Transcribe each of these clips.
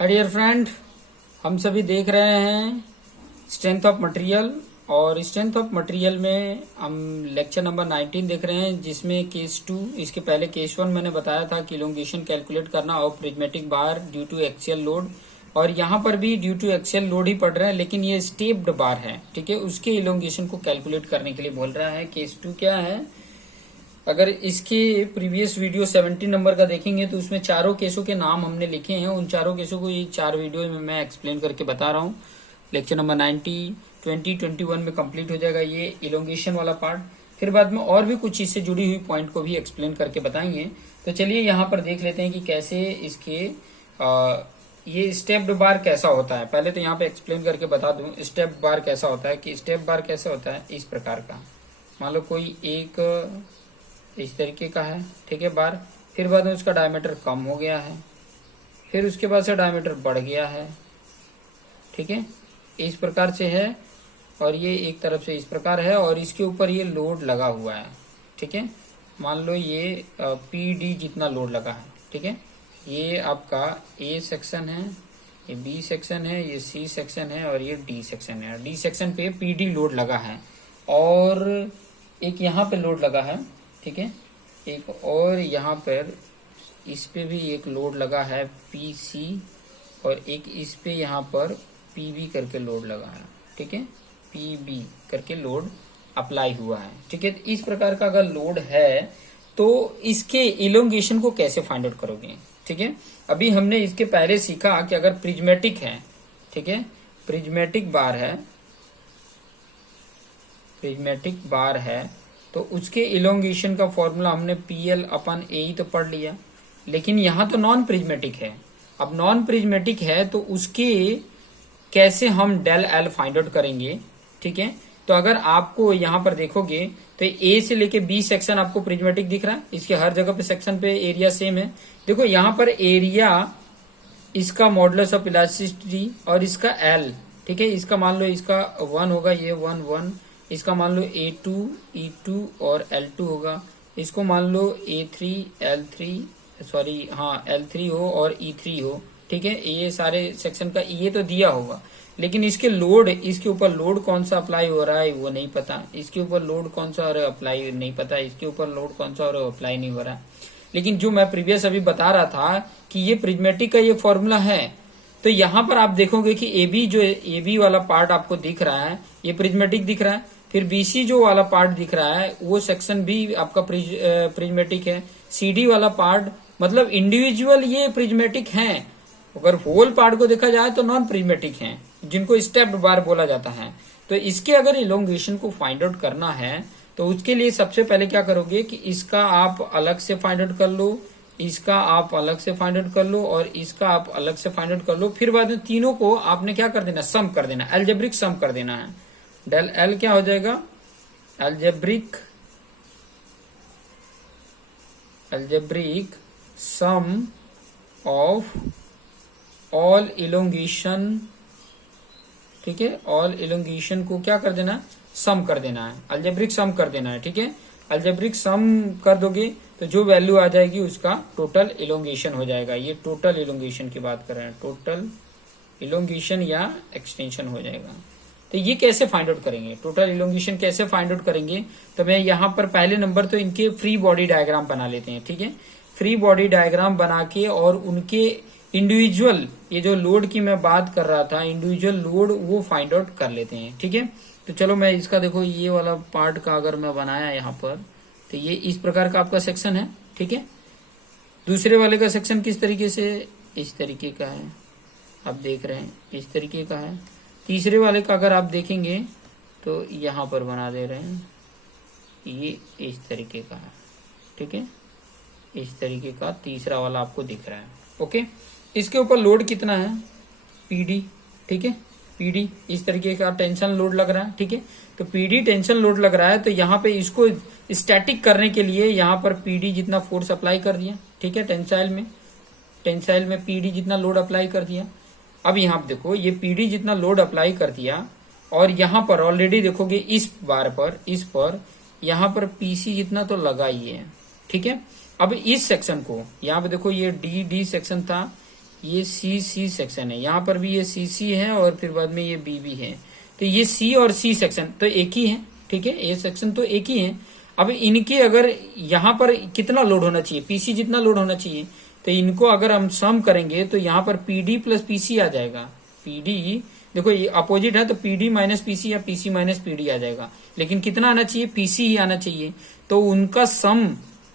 Hi dear friend, हम सभी देख रहे हैं स्ट्रेंथ ऑफ मटेरियल। और स्ट्रेंथ ऑफ मटेरियल में हम लेक्चर नंबर 19 देख रहे हैं, जिसमें केस 2, इसके पहले केस 1 मैंने बताया था कि इलोंगेशन कैलकुलेट करना of prismatic bar due to axial load. और यहाँ पर भी ड्यू टू एक्सियल लोड ही पढ़ रहे हैं, लेकिन ये स्टेप्ड बार है, ठीक है। उसके इलोंगेशन को कैलकुलेट करने के लिए बोल रहा है। केस 2 क्या है? अगर इसके प्रीवियस वीडियो 70 नंबर का देखेंगे तो उसमें चारों केसों के नाम हमने लिखे हैं। उन चारों केसों को ये 4 वीडियो में मैं एक्सप्लेन करके बता रहा हूँ। लेक्चर नंबर 90, 20, 21 में कंप्लीट हो जाएगा ये इलोंगेशन वाला पार्ट। फिर बाद में और भी कुछ इससे जुड़ी हुई पॉइंट को भी एक्सप्लेन करके बताएंगे। तो चलिए यहाँ पर देख लेते हैं कि कैसे इसके ये स्टेप्ड बार कैसा होता है। पहले तो यहाँ पे एक्सप्लेन करके बता दूं स्टेप बार कैसा होता है। कि स्टेप बार कैसे होता है, इस प्रकार का। मान लो कोई एक इस तरीके का है, ठीक है, बार। फिर बाद में उसका डायमीटर कम हो गया है, फिर उसके बाद से डायमीटर बढ़ गया है, ठीक है, इस प्रकार से है। और ये एक तरफ से इस प्रकार है और इसके ऊपर ये लोड लगा हुआ है, ठीक है। मान लो ये PD जितना लोड लगा है, ठीक है। ये आपका A सेक्शन है, ये B सेक्शन है, ये C सेक्शन है और ये D सेक्शन है। D सेक्शन पे PD लोड लगा है और एक यहाँ पे लोड लगा है, ठीक है। एक और यहाँ पर इस पे भी एक लोड लगा है PC, और एक इस पे यहाँ पर PB करके लोड लगा है, ठीक है। PB करके लोड अप्लाई हुआ है, ठीक है। इस प्रकार का अगर लोड है तो इसके इलोंगेशन को कैसे फाइंड आउट करोगे, ठीक है। अभी हमने इसके पहले सीखा कि अगर प्रिज्मेटिक है, ठीक है, प्रिज्मेटिक बार है तो उसके इलोंगेशन का फॉर्मूला हमने PL/A ही तो पढ़ लिया। लेकिन यहाँ तो नॉन प्रिज्मेटिक है। अब नॉन प्रिज्मेटिक है तो उसके कैसे हम डेल L फाइंड आउट करेंगे, ठीक है। तो अगर आपको यहाँ पर देखोगे तो A से लेके B सेक्शन आपको प्रिज्मेटिक दिख रहा है। इसके हर जगह पे सेक्शन पे एरिया सेम है। देखो यहाँ पर एरिया, इसका मॉडुलस ऑफ इलास्टिसिटी और इसका L, ठीक है। इसका मान लो इसका 1 होगा, ये 1 इसका मान लो A2, E2 और L2 होगा। इसको मान लो A3, L3 हो और E3 हो, ठीक है। ये सारे सेक्शन का ये तो दिया होगा, लेकिन इसके लोड, इसके ऊपर लोड कौन सा अप्लाई हो रहा है वो नहीं पता। इसके ऊपर लोड कौन सा अप्लाई नहीं पता, इसके ऊपर लोड कौन सा अप्लाई नहीं हो रहा। लेकिन जो मैं प्रीवियस अभी बता रहा था कि ये प्रिज्मेटिक का ये फॉर्मूला है, तो यहाँ पर आप देखोगे कि AB वाला पार्ट आपको दिख रहा है, ये प्रिज्मेटिक दिख रहा है। फिर BC जो वाला पार्ट दिख रहा है वो सेक्शन भी आपका प्रिज्मेटिक है। CD वाला पार्ट मतलब इंडिविजुअल ये प्रिज्मेटिक हैं। अगर होल पार्ट को देखा जाए तो नॉन प्रिज्मेटिक हैं, जिनको स्टेप्ड बार बोला जाता है। तो इसके अगर इलोंगेशन को फाइंड आउट करना है तो उसके लिए सबसे पहले क्या करोगे कि इसका आप अलग से फाइंड आउट कर लो, इसका आप अलग से फाइंड आउट कर लो और इसका आप अलग से फाइंड आउट कर लो। फिर बाद में तीनों को आपने क्या कर देना, सम कर देना, अलजेब्रिक सम कर देना है। डेल L क्या हो जाएगा, algebraic sum of all elongation, ठीक है। ऑल इलोंगेशन को क्या कर देना, सम कर देना है, अलजेब्रिक सम कर देना है, ठीक है। अलजेब्रिक सम कर दोगे तो जो वैल्यू आ जाएगी उसका टोटल इलोंगेशन हो जाएगा। ये टोटल इलोंगेशन की बात कर रहे हैं, टोटल इलोंगेशन या एक्सटेंशन हो जाएगा। तो ये कैसे फाइंड आउट करेंगे, टोटल इलोंगेशन कैसे फाइंड आउट करेंगे? तो मैं यहाँ पर पहले नंबर तो इनके फ्री बॉडी डायग्राम बना लेते हैं, ठीक है। फ्री बॉडी डायग्राम बना के और उनके इंडिविजुअल, ये जो लोड की मैं बात कर रहा था, इंडिविजुअल लोड वो फाइंड आउट कर लेते हैं, ठीक है। तो चलो मैं इसका देखो ये वाला पार्ट का अगर मैं बनाया यहाँ पर तो ये इस प्रकार का आपका सेक्शन है, ठीक है। दूसरे वाले का सेक्शन किस तरीके से, इस तरीके का है, आप देख रहे हैं इस तरीके का है। तीसरे वाले का अगर आप देखेंगे तो यहाँ पर बना दे रहे हैं, ये इस तरीके का है, ठीक है। इस तरीके का तीसरा वाला आपको दिख रहा है, ओके। इसके ऊपर लोड कितना है, PD, ठीक है। PD इस तरीके का टेंशन लोड लग रहा है, ठीक है। तो PD टेंशन लोड लग रहा है तो यहाँ पे इसको स्टैटिक करने के लिए यहाँ पर PD जितना फोर्स अप्लाई कर दिया, ठीक है। टेंसाइल में PD जितना लोड अप्लाई कर दिया। अब यहाँ देखो ये PD जितना लोड अप्लाई कर दिया और यहाँ पर ऑलरेडी देखोगे इस बार पर, इस पर यहाँ पर PC जितना तो लगा ही है, ठीक है। अब इस सेक्शन को यहाँ पे देखो ये D सेक्शन था, ये सी सेक्शन है, यहाँ पर भी ये सी है और फिर बाद में ये बी है। तो ये सी और सी सेक्शन तो एक ही है, ठीक है, ए सेक्शन तो एक ही है। अब इनके अगर यहाँ पर कितना लोड होना चाहिए, पीसी जितना लोड होना चाहिए, तो इनको अगर हम सम करेंगे तो यहाँ पर पीडी प्लस पीसी आ जाएगा। पीडी देखो ये अपोजिट है तो पीडी माइनस पीसी या पीसी माइनस पीडी आ जाएगा, लेकिन कितना आना चाहिए, पीसी ही आना चाहिए। तो उनका सम,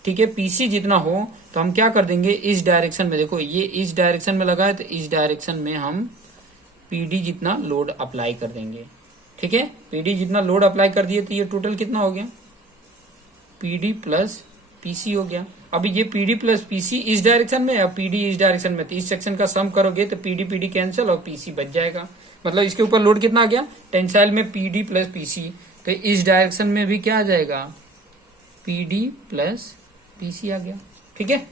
ठीक है, पीसी जितना हो तो हम क्या कर देंगे, इस डायरेक्शन में, देखो ये इस डायरेक्शन में लगा है तो इस डायरेक्शन में हम पीडी जितना लोड अप्लाई कर देंगे, ठीक है। पीडी जितना लोड अप्लाई कर दिए तो ये टोटल कितना हो गया, पीडी प्लस पीसी हो गया। अभी ये पीडी प्लस पीसी इस डायरेक्शन में और पीडी इस डायरेक्शन में, तो इस सेक्शन का सम करोगे तो पीडी पीडी कैंसिल और पीसी बच जाएगा। मतलब इसके ऊपर लोड कितना आ गया, टेंसाइल में पीडी प्लस पीसी, तो इस डायरेक्शन में भी क्या आ जाएगा, पीडी प्लस पीसी आ गया, ठीक है,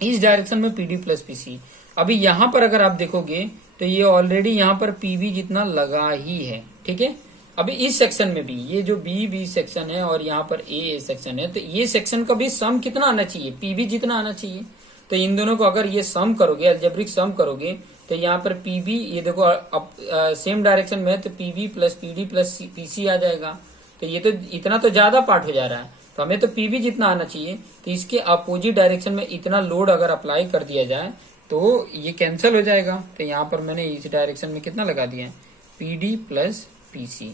इस डायरेक्शन में पीडी प्लस पीसी। अभी यहां पर अगर आप देखोगे तो ये ऑलरेडी यहाँ पर पीबी जितना लगा ही है, ठीक है। अभी इस सेक्शन में भी ये जो बी सेक्शन है और यहाँ पर ए सेक्शन है, तो ये सेक्शन का भी सम कितना आना चाहिए, पीबी जितना आना चाहिए। तो इन दोनों को अगर ये सम करोगे, अलजेब्रिक सम करोगे, तो यहाँ पर पीबी, ये देखो अब सेम डायरेक्शन में है तो PB plus PD plus PC आ जाएगा। तो ये तो इतना तो ज्यादा पार्ट हो जा रहा है, तो हमें तो पीबी जितना आना चाहिए। तो इसके अपोजिट डायरेक्शन में इतना लोड अगर अप्लाई कर दिया जाए तो ये कैंसिल हो जाएगा। तो यहाँ पर मैंने इस डायरेक्शन में कितना लगा दिया है, पीडी प्लस पीसी।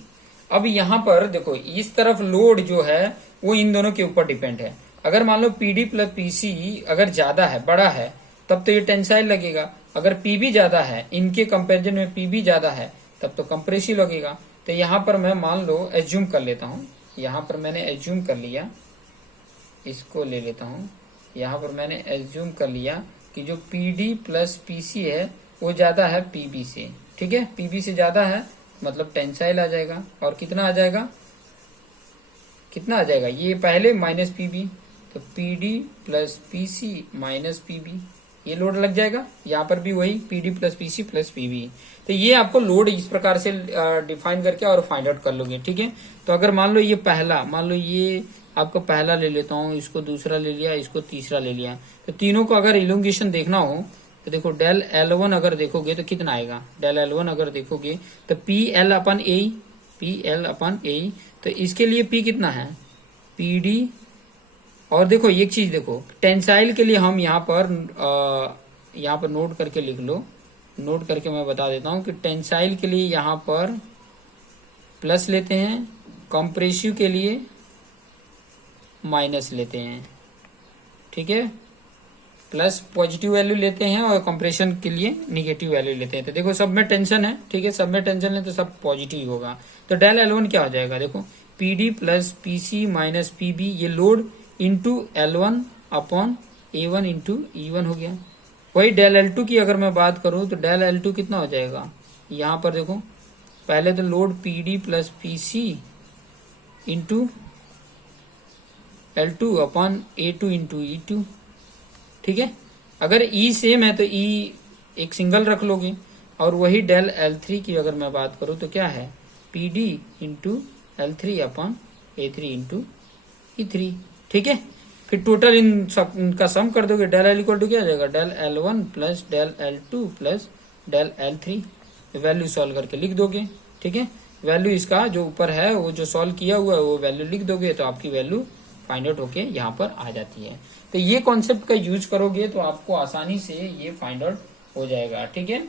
अब यहाँ पर देखो इस तरफ लोड जो है वो इन दोनों के ऊपर डिपेंड है। अगर मान लो पीडी प्लस पीसी अगर ज्यादा है, बड़ा है, तब तो ये टेंसाइल लगेगा। अगर पीबी ज्यादा है, इनके कंपेरिजन में पीबी ज्यादा है, तब तो कंप्रेसिव लगेगा। तो यहाँ पर मैं मान लो एज्यूम कर लेता हूँ, यहाँ पर मैंने एज्यूम कर लिया, इसको ले लेता हूँ, यहाँ पर मैंने एज्यूम कर लिया कि जो पीडी प्लस पीसी है वो ज्यादा है पीबी से, ठीक है, पीबी से ज्यादा है मतलब टेंसाइल आ जाएगा। और कितना आ जाएगा, कितना आ जाएगा, ये पहले माइनस पीबी, तो PD plus PC minus PB, ये लोड लग जाएगा। यहाँ पर भी वही PD plus PC plus PB. तो ये आपको लोड इस प्रकार से डिफाइन करके और फाइंड आउट कर लोगे, ठीक है। तो अगर मान लो ये पहला, मान लो ये आपको पहला ले लेता हूँ, इसको दूसरा ले लिया, इसको तीसरा ले लिया, तो तीनों को अगर इलोंगेशन देखना हो तो देखो डेल L1 अगर देखोगे तो कितना आएगा, डेल L1 अगर देखोगे तो पी एल अपन ए, तो इसके लिए पी कितना है, पीडी। और देखो एक चीज देखो, टेंसाइल के लिए हम यहाँ पर नोट करके लिख लो, नोट करके मैं बता देता हूँ कि टेंसाइल के लिए यहाँ पर प्लस लेते हैं, कंप्रेसिव के लिए माइनस लेते हैं, ठीक है, प्लस पॉजिटिव वैल्यू लेते हैं और कंप्रेशन के लिए निगेटिव वैल्यू लेते हैं। तो देखो सब में टेंशन है, ठीक है, सब में टेंशन है तो सब पॉजिटिव होगा। तो डेल L1 क्या हो जाएगा, देखो PD plus PC minus PB, ये load into L1 upon A1 into E1 हो गया। वही डेल L2 की अगर मैं बात करूं तो डेल L2 कितना हो जाएगा, यहाँ पर देखो पहले तो load PD plus PC into L2 upon A2 into E2, ठीक है। अगर E सेम है तो E एक सिंगल रख लोगे। और वही डेल L3 की अगर मैं बात करूं तो क्या है, PD into L3 upon A3 into E3, ठीक है। फिर टोटल इनका सम कर दोगे, डेल L इक्वल टू क्या आ जाएगा, del L1 plus del L2 plus del L3, value solve करके लिख दोगे, ठीक है। वैल्यू इसका जो ऊपर है वो जो सॉल्व किया हुआ है वो वैल्यू लिख दोगे तो आपकी वैल्यू फाइंड आउट होके यहाँ पर आ जाती है। तो ये कॉन्सेप्ट का यूज करोगे तो आपको आसानी से ये फाइंड आउट हो जाएगा, ठीक है।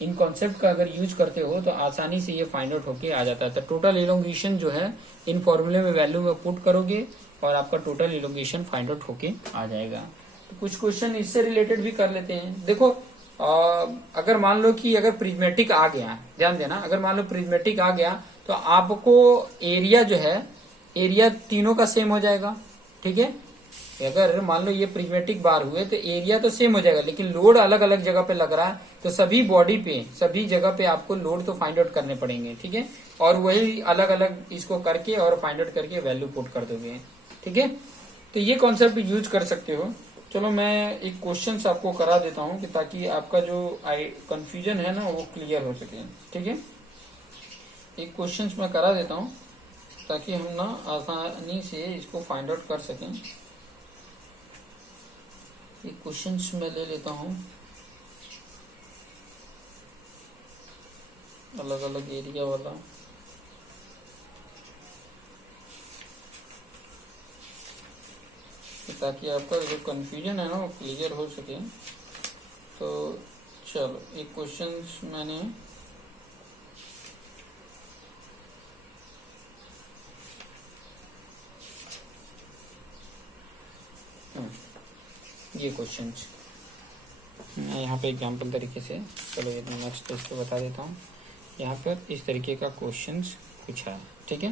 इन कॉन्सेप्ट का अगर यूज करते हो तो आसानी से ये फाइंड आउट होके आ जाता है। तो टोटल इलोंगेशन जो है इन फॉर्मूले में वैल्यू में पुट करोगे और आपका टोटल इलोंगेशन फाइंड आउट होके आ जाएगा। तो कुछ क्वेश्चन इससे रिलेटेड भी कर लेते हैं। देखो अगर मान लो कि अगर प्रिज्मेटिक आ गया, ध्यान देना, अगर मान लो प्रिज्मेटिक आ गया तो आपको एरिया जो है, एरिया तीनों का सेम हो जाएगा, ठीक है। अगर मान लो ये प्रिज्मेटिक बार हुए तो एरिया तो सेम हो जाएगा, लेकिन लोड अलग अलग जगह पे लग रहा है, तो सभी बॉडी पे, सभी जगह पे आपको लोड तो फाइंड आउट करने पड़ेंगे, ठीक है। और वही अलग अलग इसको करके और फाइंड आउट करके वैल्यू पुट कर दोगे, ठीक है। तो ये कॉन्सेप्ट यूज कर सकते हो। चलो मैं एक क्वेश्चन आपको करा देता हूँ कि ताकि आपका जो कंफ्यूजन है ना वो क्लियर हो सके, ठीक है। एक क्वेश्चन मैं करा देता हूँ ताकि हम ना आसानी से इसको फाइंड आउट कर सकें। एक क्वेश्चन मैं ले लेता हूँ। अलग अलग एरिया वाला। ताकि आपका जो कंफ्यूजन है ना वो क्लियर हो सके। तो चलो एक क्वेश्चंस मैंने ये क्वेश्चंस मैं यहाँ पे एग्जाम्पल तरीके से, चलो ये नेक्स्ट इसको बता देता हूँ। यहाँ पर इस तरीके का क्वेश्चंस पूछा है, ठीक है।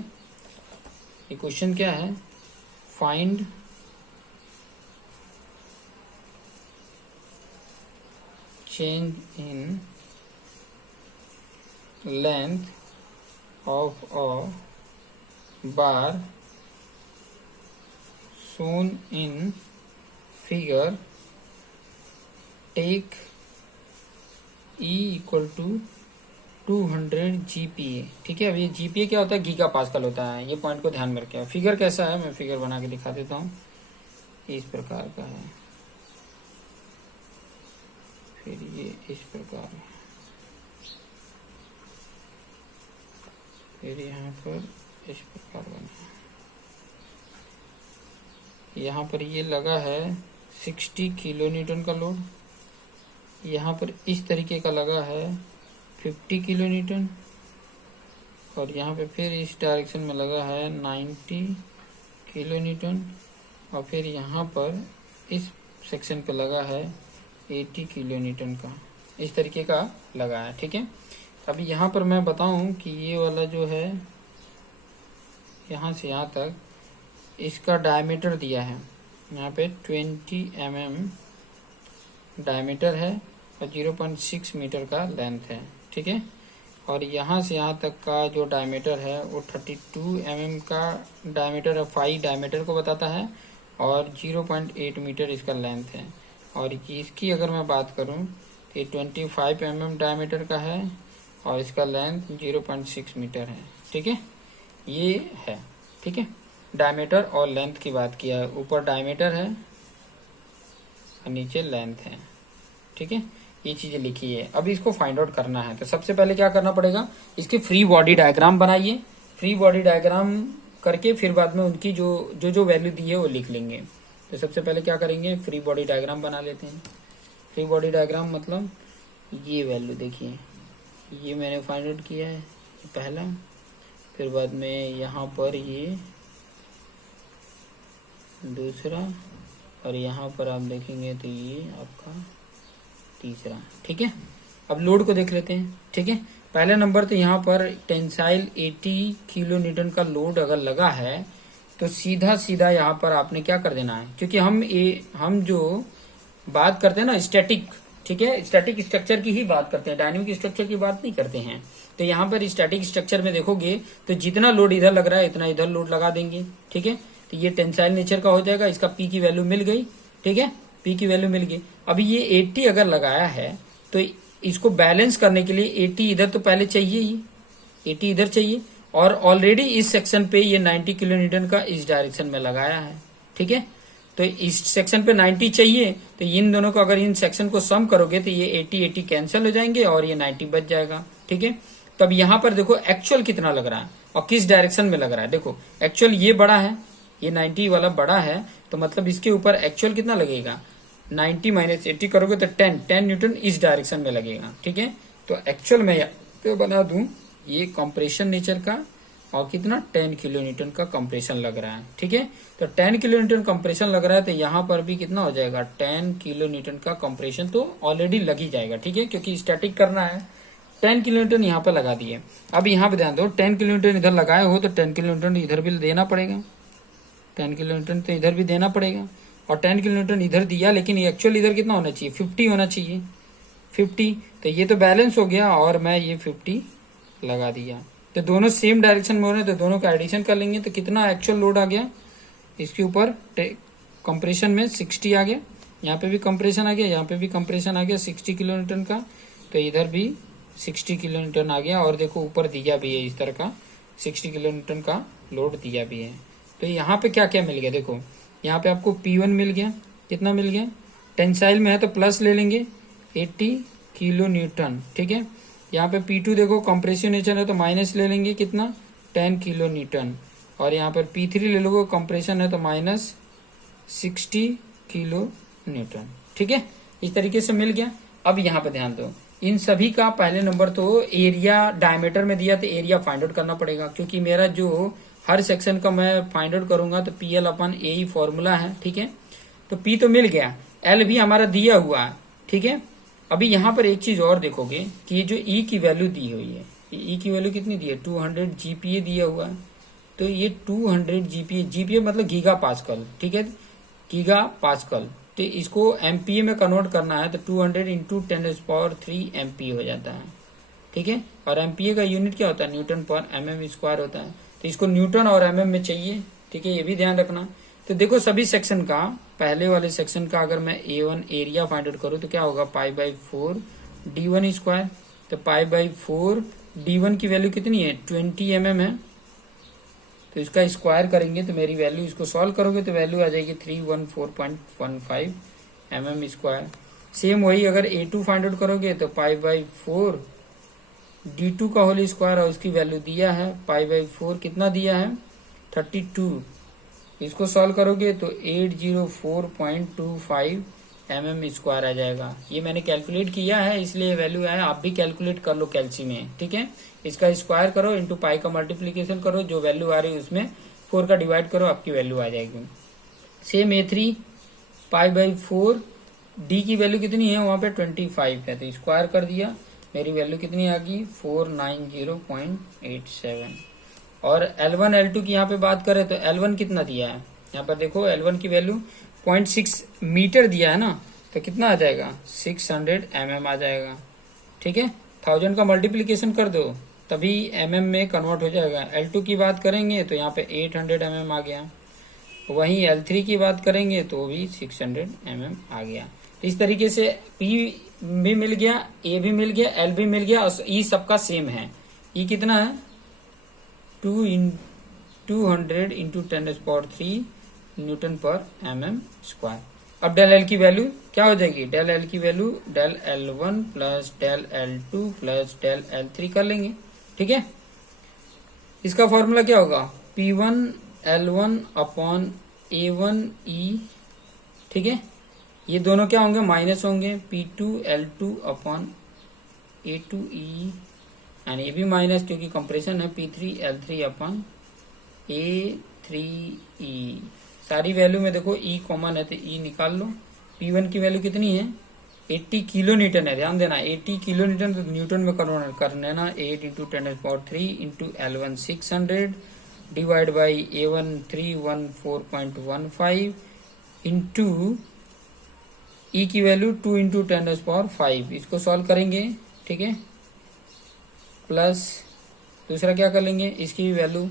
ये क्वेश्चन क्या है, find change in length of a bar shown in figure, take E equal to 200 GPa, ठीक है। अब ये GPa क्या होता है, गीगा पास्कल होता है। ये पॉइंट को ध्यान में रखें। फिगर कैसा है, मैं फिगर बना के दिखा देता हूँ। इस प्रकार का है, फिर ये इस प्रकार है, फिर यहाँ पर इस प्रकार बना। यहाँ पर ये लगा है 60 किलो न्यूटन का लोड, यहाँ पर इस तरीके का लगा है 50 किलो न्यूटन, और यहाँ पे फिर इस डायरेक्शन में लगा है 90 किलो न्यूटन, और फिर यहाँ पर इस सेक्शन पे लगा है 80 किलो न्यूटन का, इस तरीके का लगा है, ठीक है। अभी यहाँ पर मैं बताऊं कि ये वाला जो है यहाँ से यहाँ तक इसका डायमीटर दिया है, यहाँ पे 20 mm डायमीटर है और 0.6 मीटर का लेंथ है, ठीक है। और यहाँ से यहाँ तक का जो डायमीटर है वो 32 mm का डायमीटर है, 5 डायमीटर को बताता है, और 0.8 मीटर इसका लेंथ है। और इसकी अगर मैं बात करूँ तो 25 mm डायमीटर का है और इसका लेंथ 0.6 मीटर है, ठीक है। ये है, ठीक है। डायमीटर और लेंथ की बात किया है, ऊपर डायमीटर है और नीचे लेंथ है, ठीक है। ये चीजें लिखी है। अभी इसको फाइंड आउट करना है, तो सबसे पहले क्या करना पड़ेगा, इसकी फ्री बॉडी डायग्राम बनाइए। फ्री बॉडी डायग्राम करके फिर बाद में उनकी जो वैल्यू दी है वो लिख लेंगे। तो सबसे पहले क्या करेंगे, फ्री बॉडी डायग्राम बना लेते हैं। फ्री बॉडी डायग्राम मतलब ये वैल्यू देखिए, ये मैंने फाइंड आउट किया है पहला, फिर बाद में यहाँ पर ये दूसरा, और यहाँ पर आप देखेंगे तो ये आपका तीसरा, ठीक है। अब लोड को देख लेते हैं, ठीक है। पहले नंबर तो यहाँ पर टेंसाइल 80 किलो न्यूटन का लोड अगर लगा है तो सीधा सीधा यहाँ पर आपने क्या कर देना है, क्योंकि हम जो बात करते हैं ना स्टैटिक, ठीक है, स्टैटिक स्ट्रक्चर की ही बात करते हैं, डायनेमिक स्ट्रक्चर की बात नहीं करते हैं। तो यहाँ पर स्टैटिक स्ट्रक्चर में देखोगे तो जितना लोड इधर लग रहा है इतना इधर लोड लगा देंगे, ठीक है। तो ये टेंसाइल नेचर का हो जाएगा, इसका पी की वैल्यू मिल गई, ठीक है, पी की वैल्यू मिल गई। अभी ये 80 अगर लगाया है तो इसको बैलेंस करने के लिए 80 इधर तो पहले चाहिए ही, 80 इधर चाहिए, और ऑलरेडी इस सेक्शन पे ये 90 किलो न्यूटन का इस डायरेक्शन में लगाया है, ठीक है। तो इस सेक्शन पे 90 चाहिए, तो इन दोनों को अगर इन सेक्शन को सम करोगे तो ये 80 कैंसिल हो जाएंगे और ये 90 बच जाएगा, ठीक है। तो अब यहाँ पर देखो एक्चुअल कितना लग रहा है और किस डायरेक्शन में लग रहा है। देखो एक्चुअल ये बड़ा है, ये 90 वाला बड़ा है, तो मतलब इसके ऊपर एक्चुअल कितना लगेगा, 90 माइनस 80 करोगे तो 10 न्यूटन इस डायरेक्शन में लगेगा, ठीक है। तो एक्चुअल में तो बना दूं ये कंप्रेशन नेचर का, और कितना 10 किलो न्यूटन का कंप्रेशन लग रहा है, ठीक है। तो 10 किलो न्यूटन कंप्रेशन लग रहा है, तो यहाँ पर भी कितना हो जाएगा, 10 किलो न्यूटन का कंप्रेशन तो ऑलरेडी लग ही जाएगा, ठीक है, क्योंकि स्टैटिक करना है। 10 किलो न्यूटन यहाँ पर लगा दिए। अब यहाँ पे ध्यान दो, 10 किलो न्यूटन इधर लगाए हो तो 10 किलो न्यूटन इधर भी देना पड़ेगा, 10 किलो न्यूटन तो इधर भी देना पड़ेगा, और 10 किलो न्यूटन इधर दिया, लेकिन एक्चुअल इधर कितना होना चाहिए, 50 होना चाहिए, 50। तो ये तो बैलेंस हो गया और मैं ये 50 लगा दिया। तो दोनों सेम डायरेक्शन में हो रहे हैं, तो दोनों का एडिशन कर लेंगे तो कितना एक्चुअल लोड आ गया इसके ऊपर, कंप्रेशन में 60 आ गया, यहाँ पे भी कंप्रेशन आ गया, यहाँ पे भी कंप्रेशन आ गया 60 किलो न्यूटन का, तो इधर भी 60 किलो न्यूटन आ गया। और देखो ऊपर दिया भी है इस तरह का 60 किलो न्यूटन का लोड दिया भी है। तो यहाँ पे क्या क्या मिल गया, देखो यहाँ पे आपको P1 मिल गया, कितना मिल गया, टेंसाइल में है तो प्लस ले लेंगे 80 किलो न्यूटन, ठीक है। यहाँ पे P2 देखो कंप्रेसिव नेचर है तो माइनस ले लेंगे कितना 10 किलो न्यूटन, और यहाँ पर P3 ले लोगे कंप्रेशन है तो माइनस 60 किलो न्यूटन। ठीक है, इस तरीके से मिल गया। अब यहाँ पे ध्यान दो, इन सभी का पहले नंबर तो एरिया डायमीटर में दिया तो एरिया फाइंड आउट करना पड़ेगा, क्योंकि मेरा जो हर सेक्शन का मैं फाइंड आउट करूंगा तो PL अपन ए ही फॉर्मूला है। ठीक है, तो P तो मिल गया, L भी हमारा दिया हुआ है। ठीक है, अभी यहाँ पर एक चीज और देखोगे कि ये जो E की वैल्यू दी हुई है, E की वैल्यू कितनी दी है 200 GPa दिया हुआ है, तो ये 200 GPa मतलब गीगा पास्कल। ठीक है, गीगा पास्कल, तो इसको एमपीए में कन्वर्ट करना है तो 200 इंटू 10⁻³ MP हो जाता है। ठीक है, और एमपीए का यूनिट क्या होता है न्यूटन पर mm स्क्वायर होता है, तो इसको न्यूटन और mm में चाहिए। ठीक है, ये भी ध्यान रखना। तो देखो सभी सेक्शन का, पहले वाले सेक्शन का अगर मैं A1 एरिया फाइंड आउट करूँ तो क्या होगा π/4 d1 स्क्वायर, तो π/4 d1 की वैल्यू कितनी है 20 mm है, तो इसका स्क्वायर करेंगे तो मेरी वैल्यू, इसको सॉल्व करोगे तो वैल्यू आ जाएगी 314.15 mm स्क्वायर। सेम वही अगर A2 फाइंड आउट करोगे तो π/4 d2 का होल स्क्वायर, और उसकी वैल्यू दिया है π/4 कितना दिया है 32, इसको सॉल्व करोगे तो 804.25 mm स्क्वायर आ जाएगा। ये मैंने कैलकुलेट किया है इसलिए वैल्यू आया, आप भी कैलकुलेट कर लो कैलसी में। ठीक है, इसका स्क्वायर करो इंटू पाई का मल्टीप्लीकेशन करो, जो वैल्यू आ रही है उसमें 4 का डिवाइड करो, आपकी वैल्यू आ जाएगी। सेम A3 π/4 डी की वैल्यू कितनी है वहां पे 25 है, तो स्क्वायर कर दिया, मेरी वैल्यू कितनी आ गई 490.87। और L1 L2 की यहाँ पे बात करें तो L1 कितना दिया है, यहाँ पर देखो L1 की वैल्यू 0.6 मीटर दिया है ना, तो कितना आ जाएगा 600 mm आ जाएगा। ठीक है, 1000 का मल्टीप्लीकेशन कर दो तभी mm में कन्वर्ट हो जाएगा। L2 की बात करेंगे तो यहाँ पे 800 mm आ गया, वहीं L3 की बात करेंगे तो भी 600 mm आ गया। इस तरीके से P भी मिल गया, A भी मिल गया, L भी मिल गया, और E सबका सेम है। E कितना है 200 इंटू 10⁻³ न्यूटन पर mm स्क्वायर। अब डेल L की वैल्यू क्या हो जाएगी, डेल L की value del L1 plus del L2 plus del L3 कर लेंगे। ठीक है, इसका फॉर्मूला क्या होगा P1 L1 अपॉन A1E। ठीक है, ये दोनों क्या होंगे माइनस होंगे, P2 L2 अपॉन A2E, यानी ये भी माइनस क्योंकि कंप्रेशन है, P3 L3 अपॉन A3E। सारी वैल्यू में देखो E कॉमन है तो E निकाल लो। P1 की वैल्यू कितनी है 80 किलो न्यूटन है, ध्यान देना 80 किलो न्यूटन, तो न्यूटन में कन्वर्ट करना है ना, 8 into 10⁻³ into L1 600 divide by A1 314.15 into E की वैल्यू 2 इंटू 10⁻⁵, इसको सॉल्व करेंगे। ठीक है, प्लस दूसरा क्या कर लेंगे, इसकी भी वैल्यू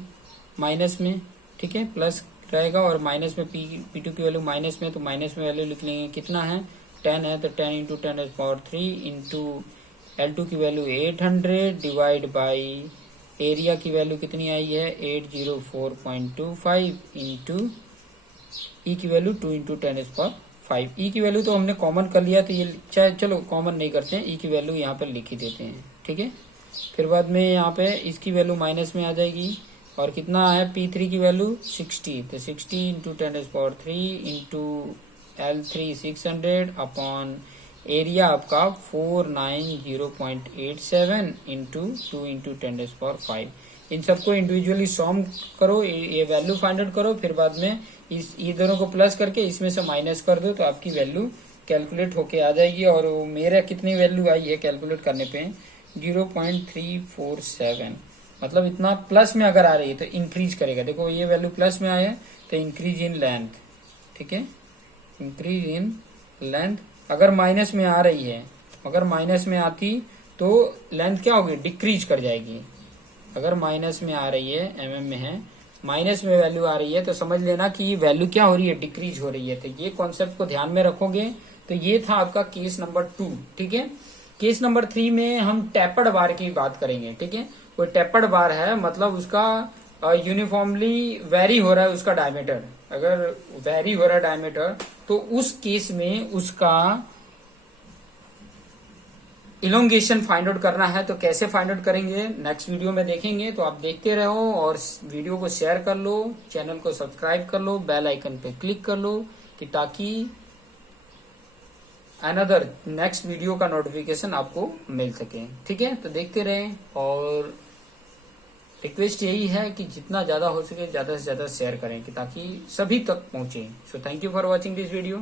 माइनस में। ठीक है, प्लस रहेगा और माइनस में P2 की वैल्यू माइनस में, तो माइनस में वैल्यू लिख लेंगे, कितना है 10 है तो 10 इंटू 10⁻³ इंटू L2 की वैल्यू 800 डिवाइड बाई एरिया की वैल्यू कितनी आई है 804.25 इंटू E की वैल्यू 2 इंटू 10⁻⁵। E की वैल्यू तो हमने कॉमन कर लिया, तो ये चाहे चलो कॉमन नहीं करते हैं, E की वैल्यू यहाँ पर लिख ही देते हैं। ठीक है, फिर बाद में यहाँ पे इसकी वैल्यू माइनस में आ जाएगी, और कितना है P3 की वैल्यू 60, तो 60 into 10⁻³ into L3 600 upon area आपका 490.87 इंटू 2 इंटू 10⁻⁵। इन सबको इंडिविजुअली सॉम करो, ये वैल्यू फाइंड आउट करो, फिर बाद में ये दोनों को प्लस करके इसमें से माइनस कर दो, तो आपकी वैल्यू कैलकुलेट होके आ जाएगी। और मेरा कितनी वैल्यू आई है कैलकुलेट करने पे 0.347, मतलब इतना प्लस में अगर आ रही है तो इंक्रीज करेगा। देखो ये वैल्यू प्लस में आया तो इंक्रीज इन लेंथ। ठीक है, इंक्रीज इन लेंथ। अगर माइनस में आ रही है, अगर माइनस में आती तो लेंथ क्या होगी डिक्रीज कर जाएगी। अगर माइनस में आ रही है mm में है, माइनस में वैल्यू आ रही है तो समझ लेना कि वैल्यू क्या हो रही है डिक्रीज हो रही है। तो ये कॉन्सेप्ट को ध्यान में रखोगे। तो ये था आपका केस नंबर 2। ठीक है, केस नंबर 3 में हम टैपर्ड बार की बात करेंगे। ठीक है, कोई टैपर्ड बार है मतलब उसका यूनिफॉर्मली वेरी हो रहा है उसका डायमीटर, अगर वेरी हो रहा है डायमीटर तो उस केस में उसका इलोंगेशन फाइंड आउट करना है तो कैसे फाइंड आउट करेंगे नेक्स्ट वीडियो में देखेंगे। तो आप देखते रहो और वीडियो को शेयर कर लो, चैनल को सब्सक्राइब कर लो, बेल आइकन पे क्लिक कर लो कि ताकि अनदर नेक्स्ट वीडियो का नोटिफिकेशन आपको मिल सके। ठीक है, तो देखते रहें और रिक्वेस्ट यही है कि जितना ज्यादा हो सके ज्यादा से ज्यादा शेयर करें कि ताकि सभी तक पहुंचे। So thank you for watching this video.